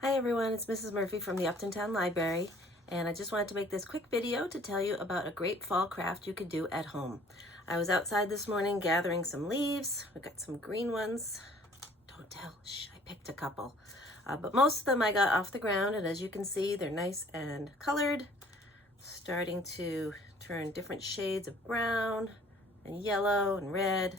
Hi everyone, it's Mrs. Murphy from the Upton Town Library, and I just wanted to make this quick video to tell you about a great fall craft you could do at home. I was outside this morning gathering some leaves. We've got some green ones. Don't tell, shh, I picked a couple. But most of them I got off the ground, and as you can see, they're nice and colored, starting to turn different shades of brown and yellow and red.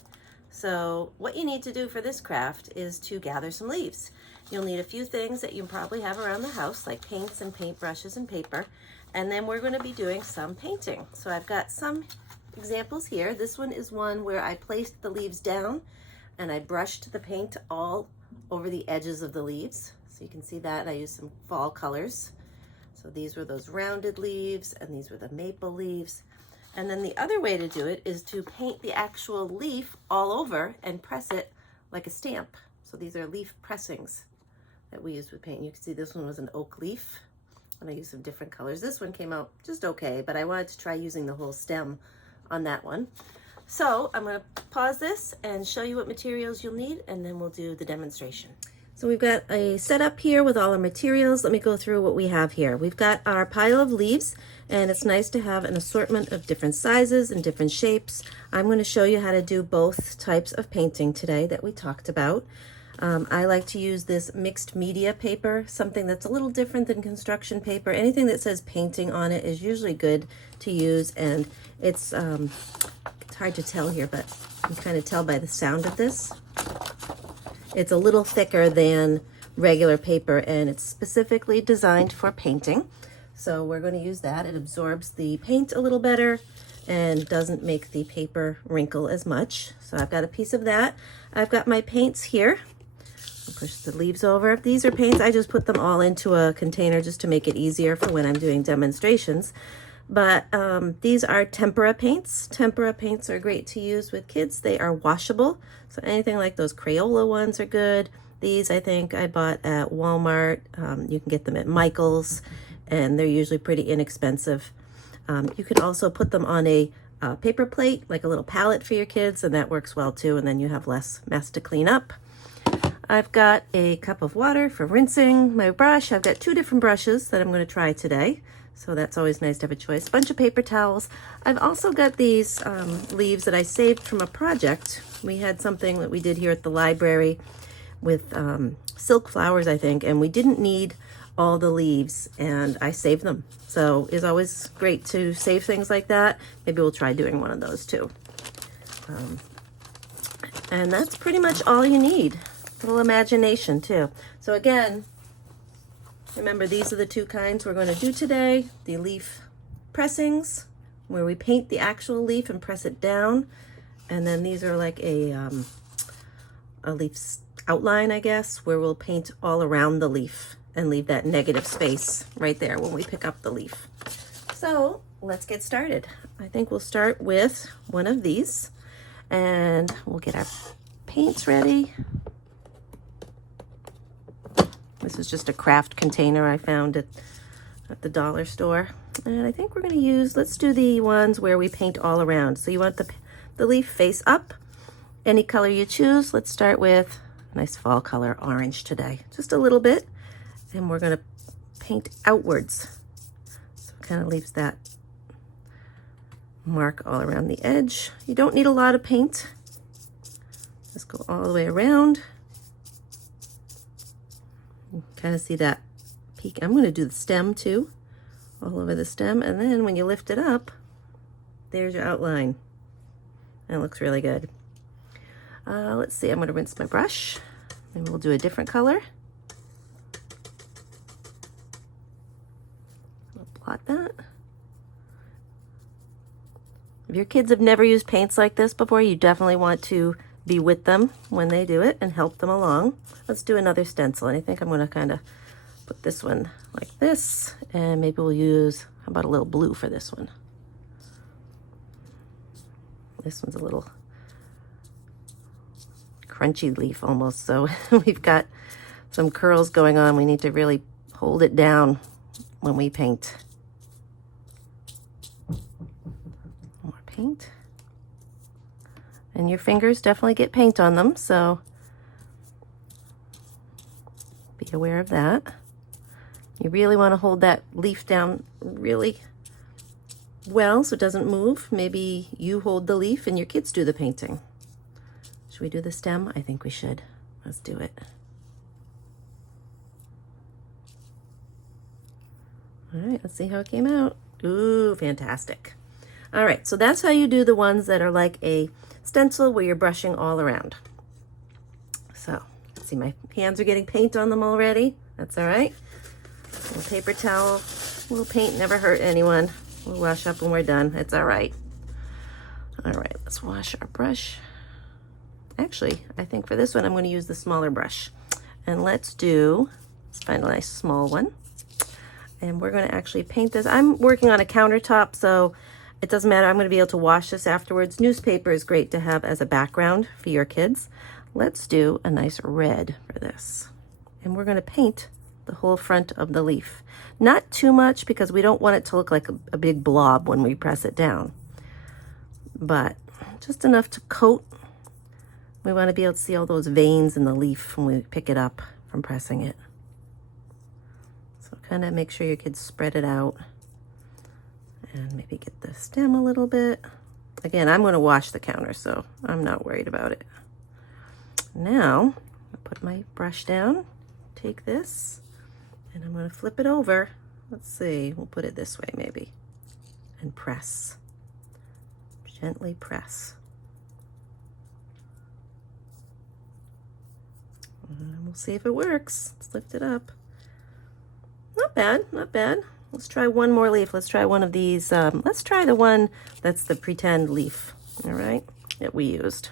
So what you need to do for this craft is to gather some leaves. You'll need a few things that you probably have around the house, like paints and paintbrushes and paper. And then we're going to be doing some painting. So I've got some examples here. This one is one where I placed the leaves down and I brushed the paint all over the edges of the leaves. So you can see that I used some fall colors. So these were those rounded leaves and these were the maple leaves. And then the other way to do it is to paint the actual leaf all over and press it like a stamp. So these are leaf pressings that we used with paint. You can see this one was an oak leaf, and I used some different colors. This one came out just okay, but I wanted to try using the whole stem on that one. So I'm going to pause this and show you what materials you'll need, and then we'll do the demonstration. So we've got a setup here with all our materials. Let me go through what we have here. We've got our pile of leaves, and it's nice to have an assortment of different sizes and different shapes. I'm going to show you how to do both types of painting today that we talked about. I like to use this mixed media paper, something that's a little different than construction paper. Anything that says painting on it is usually good to use, and it's hard to tell here, but you can kind of tell by the sound of this. It's a little thicker than regular paper, and it's specifically designed for painting. So we're going to use that. It absorbs the paint a little better and doesn't make the paper wrinkle as much. So I've got a piece of that. I've got my paints here. I'll push the leaves over. These are paints. I just put them all into a container just to make it easier for when I'm doing demonstrations. But these are tempera paints. Tempera paints are great to use with kids. They are washable. So anything like those Crayola ones are good. These I think I bought at Walmart. You can get them at Michael's, and they're usually pretty inexpensive. You can also put them on a paper plate, like a little palette for your kids, and that works well too, and then you have less mess to clean up. I've got a cup of water for rinsing. My brush, I've got two different brushes that I'm going to try today. So that's always nice to have a choice. A bunch of paper towels. I've also got these leaves that I saved from a project. We had something that we did here at the library with silk flowers, I think, and we didn't need all the leaves, and I saved them. So it's always great to save things like that. Maybe we'll try doing one of those too. And that's pretty much all you need. A little imagination too. So again, remember, these are the two kinds we're going to do today. The leaf pressings, where we paint the actual leaf and press it down. And then these are like a leaf outline, I guess, where we'll paint all around the leaf and leave that negative space right there when we pick up the leaf. So let's get started. I think we'll start with one of these, and we'll get our paints ready. This is just a craft container I found at the dollar store. And I think we're going to use, let's do the ones where we paint all around. So you want the leaf face up, any color you choose. Let's start with a nice fall color, orange today. Just a little bit. And we're going to paint outwards. So it kind of leaves that mark all around the edge. You don't need a lot of paint. Just go all the way around. Kind of see that peak. I'm going to do the stem too, all over the stem, and then when you lift it up, there's your outline. And it looks really good. Let's see, I'm going to rinse my brush, and we'll do a different color. I'll blot that. If your kids have never used paints like this before, you definitely want to be with them when they do it and help them along. Let's do another stencil, and I think I'm going to kind of put this one like this, and maybe we'll use, how about a little blue for this one? This one's a little crunchy leaf almost, so we've got some curls going on. We need to really hold it down when we paint. More paint. And your fingers definitely get paint on them, so be aware of that. You really want to hold that leaf down really well so it doesn't move. Maybe you hold the leaf and your kids do the painting. Should we do the stem? I think we should. Let's do it. All right, let's see how it came out. Ooh, fantastic. All right, so that's how you do the ones that are like a stencil where you're brushing all around. So, see, my hands are getting paint on them already. That's all right. A little paper towel, a little paint never hurt anyone. We'll wash up when we're done. It's all right. All right, let's wash our brush. Actually, I think for this one, I'm going to use the smaller brush. And let's find a nice small one. And we're going to actually paint this. I'm working on a countertop, so it doesn't matter. I'm going to be able to wash this afterwards. Newspaper is great to have as a background for your kids. Let's do a nice red for this. And we're going to paint the whole front of the leaf. Not too much because we don't want it to look like a big blob when we press it down. But just enough to coat. We want to be able to see all those veins in the leaf when we pick it up from pressing it. So kind of make sure your kids spread it out. And maybe get the stem a little bit. Again, I'm going to wash the counter, so I'm not worried about it. Now, I'll put my brush down, take this, and I'm going to flip it over. Let's see, we'll put it this way maybe. And press. Gently press. And we'll see if it works. Let's lift it up. Not bad, not bad. Let's try one more leaf. Let's try one of these. Let's try the one that's the pretend leaf, all right, that we used.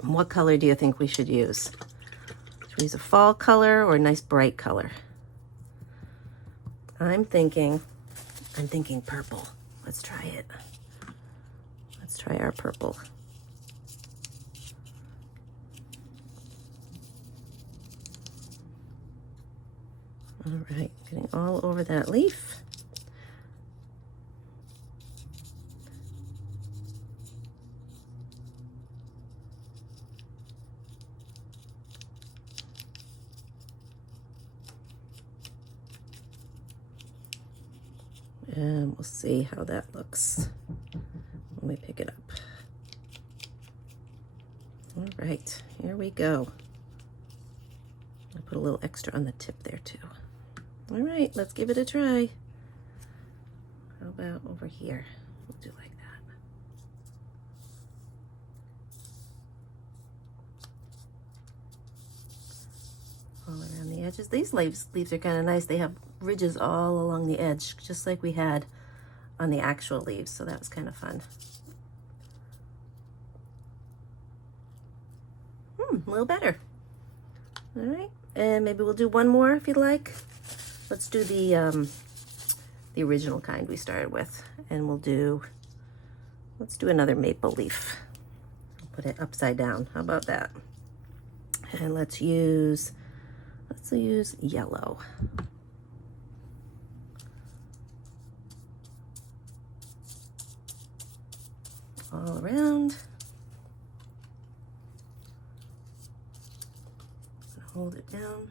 What color do you think we should use? Should we use a fall color or a nice bright color? I'm thinking purple. Let's try it. Let's try our purple. All right, getting all over that leaf. And we'll see how that looks when we pick it up. All right, here we go. I'll put a little extra on the tip there too. All right, let's give it a try. How about over here? We'll do like that. All around the edges. These leaves are kind of nice. They have ridges all along the edge, just like we had on the actual leaves, so that was kind of fun. A little better. All right, and maybe we'll do one more if you'd like. Let's do the original kind we started with, and let's do another maple leaf. I'll put it upside down. How about that? And let's use yellow. All around. Hold it down.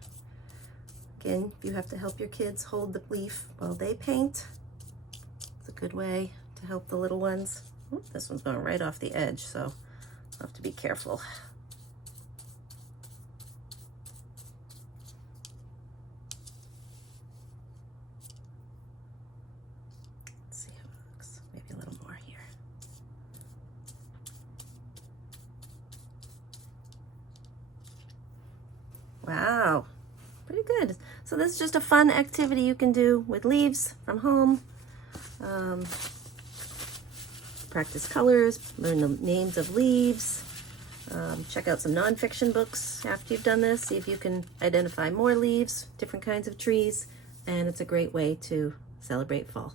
Again, if you have to help your kids hold the leaf while they paint, it's a good way to help the little ones. Ooh, this one's going right off the edge, so I'll have to be careful. Let's see how it looks. Maybe a little more here. Wow. Pretty good. So this is just a fun activity you can do with leaves from home. Practice colors, learn the names of leaves, check out some nonfiction books after you've done this, see if you can identify more leaves, different kinds of trees, and it's a great way to celebrate fall.